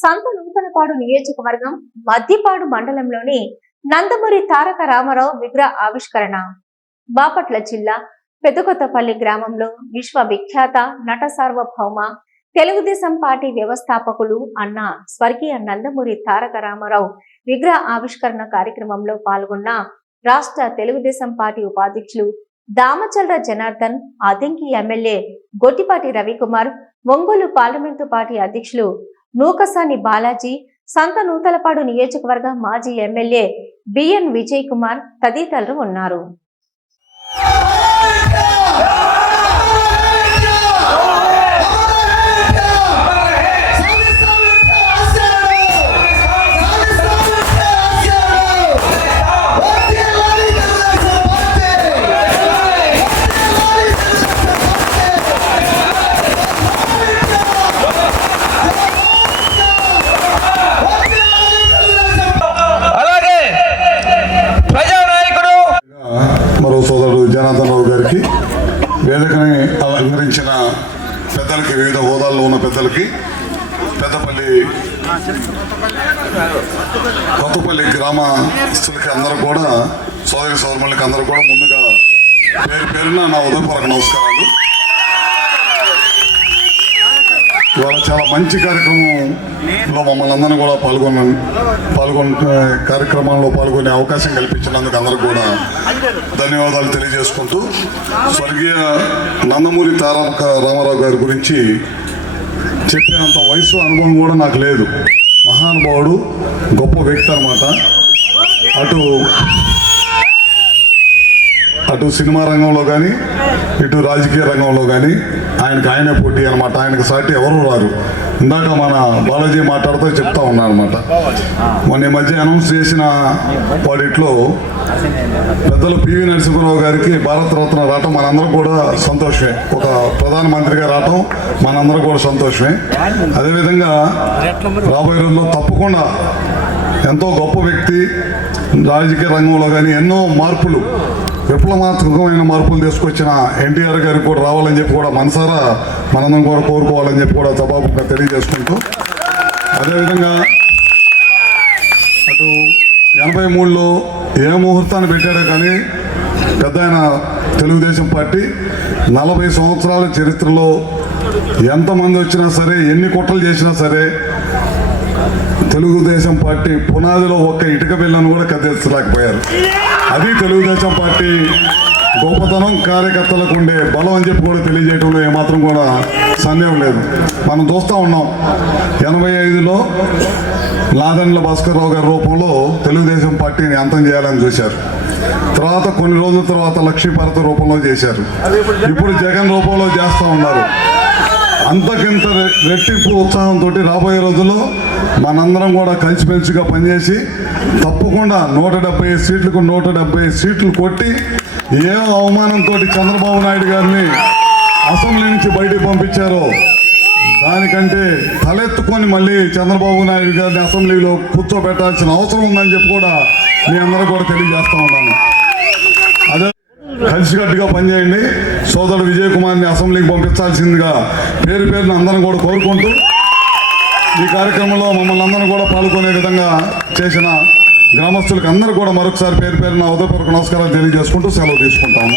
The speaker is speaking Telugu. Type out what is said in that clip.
చింతలపాడు నియోజకవర్గం మద్దిపాడు మండలంలోని నందమూరి తారక రామారావు విగ్రహ ఆవిష్కరణ. బాపట్ల జిల్లా పెదకొత్తపల్లి గ్రామంలో విశ్వవిఖ్యాత నట సార్వభౌమ తెలుగుదేశం పార్టీ వ్యవస్థాపకులు అన్న స్వర్గీయ నందమూరి తారక రామారావు విగ్రహ ఆవిష్కరణ కార్యక్రమంలో పాల్గొన్న రాష్ట్ర తెలుగుదేశం పార్టీ ఉపాధ్యక్షులు Damacharla Janardhan Addanki MLA Gottipati Ravikumar Ongole parliament party అధ్యక్షులు నూకసాని బాలాజీ సంత నూతలపాడు నియోజకవర్గ మాజీ ఎమ్మెల్యే బిఎన్ విజయ్ కుమార్ తదితరులు ఉన్నారు. వివిధ ఉన్న పెద్దలకి పెద్దపల్లి కొత్తపల్లి గ్రామస్తులకి అందరూ కూడా సోదరి సోదరులకి అందరూ కూడా ముందుగా పేరు పేరున నా ఉదయపూర్వక నమస్కారాలు. ఇవాళ చాలా మంచి కార్యక్రమంలో మమ్మల్ని అందరినీ కూడా పాల్గొన పాల్గొన్న కార్యక్రమంలో పాల్గొనే అవకాశం కల్పించినందుకు అందరికి కూడా ధన్యవాదాలు తెలియజేసుకుంటూ స్వర్గీయ నందమూరి తారక రామారావు గారి గురించి చెప్పేంత వయసు అనుభవం కూడా నాకు లేదు. మహానుభావుడు గొప్ప వ్యక్తి అనమాట అటు అటు సినిమా రంగంలో కానీ ఇటు రాజకీయ రంగంలో కానీ ఆయనకు ఆయనే పోటీ అనమాట ఆయనకు సాటి ఎవరు రారు. ఇందాక మన బాలాజీ మాట్లాడుతూ చెప్తా ఉన్నాను అనమాట మొన్న ఈ మధ్య అనౌన్స్ చేసిన వాడిట్లో పెద్దలు పివి నరసింహరావు గారికి భారత రత్న రావటం మనందరం కూడా సంతోషమే. ఒక ప్రధానమంత్రిగా రావటం మనందరం కూడా సంతోషమే. అదేవిధంగా రాబోయే రోజుల్లో తప్పకుండా ఎంతో గొప్ప వ్యక్తి రాజకీయ రంగంలో కానీ ఎన్నో మార్పులు విప్లవాత్మకమైన మార్పులు తీసుకొచ్చిన ఎన్టీఆర్ గారికి కూడా రావాలని చెప్పి కూడా మనసారా మనందరం కూడా కోరుకోవాలని చెప్పి కూడా సభాముఖంగా తెలియజేసుకుంటూ అదేవిధంగా అటు ఎనభై మూడులో ఏ ముహూర్తాన్ని పెట్టాడో కానీ పెద్ద ఆయన తెలుగుదేశం పార్టీ నలభై సంవత్సరాల చరిత్రలో ఎంతమంది వచ్చినా సరే ఎన్ని కుట్రలు చేసినా సరే తెలుగుదేశం పార్టీ పునాదిలో ఒక్క ఇటుక బిల్లను కూడా కదిలించలేకపోయారు. అది తెలుగుదేశం పార్టీ గొప్పతనం కార్యకర్తలకు ఉండే బలం అని చెప్పి కూడా తెలియజేయడంలో ఏమాత్రం కూడా సందేహం లేదు. మనం చూస్తూ ఉన్నాం ఎనభై ఐదులో లాదన్ల భాస్కర్రావు గారి రూపంలో తెలుగుదేశం పార్టీని అంతం చేయాలని చూశారు. తర్వాత కొన్ని రోజుల తర్వాత లక్ష్మీభారత రూపంలో చేశారు. ఇప్పుడు జగన్ రూపంలో చేస్తూ ఉన్నారు. అంతకింత రె- రెట్టింపు ఉత్సాహంతో రాబోయే రోజుల్లో మనందరం కూడా కలిసిమెలిసిగా పనిచేసి తప్పకుండా నూట డెబ్బై సీట్లకు నూట డెబ్బై సీట్లు కొట్టి ఏ అవమానంతో చంద్రబాబు నాయుడు గారిని అసెంబ్లీ నుంచి బయటికి పంపించారో దానికంటే తలెత్తుకొని మళ్ళీ చంద్రబాబు నాయుడు గారిని అసెంబ్లీలో కూర్చోబెట్టాల్సిన అవసరం ఉందని చెప్పి కూడా మీ అందరూ కూడా తెలియజేస్తూ ఉన్నాను. కలిసికట్టుగా పనిచేయండి. సోదరుడు విజయ్ కుమార్ని అసెంబ్లీకి పంపించాల్సిందిగా పేరు పేరున అందరం కూడా కోరుకుంటూ ఈ కార్యక్రమంలో మమ్మల్ని అందరం కూడా పాల్గొనే విధంగా చేసిన గ్రామస్తులకు అందరూ కూడా మరొకసారి పేరు పేరున ఉదయపూర్వక నమస్కారాలు తెలియజేసుకుంటూ సెలవు తీసుకుంటాము.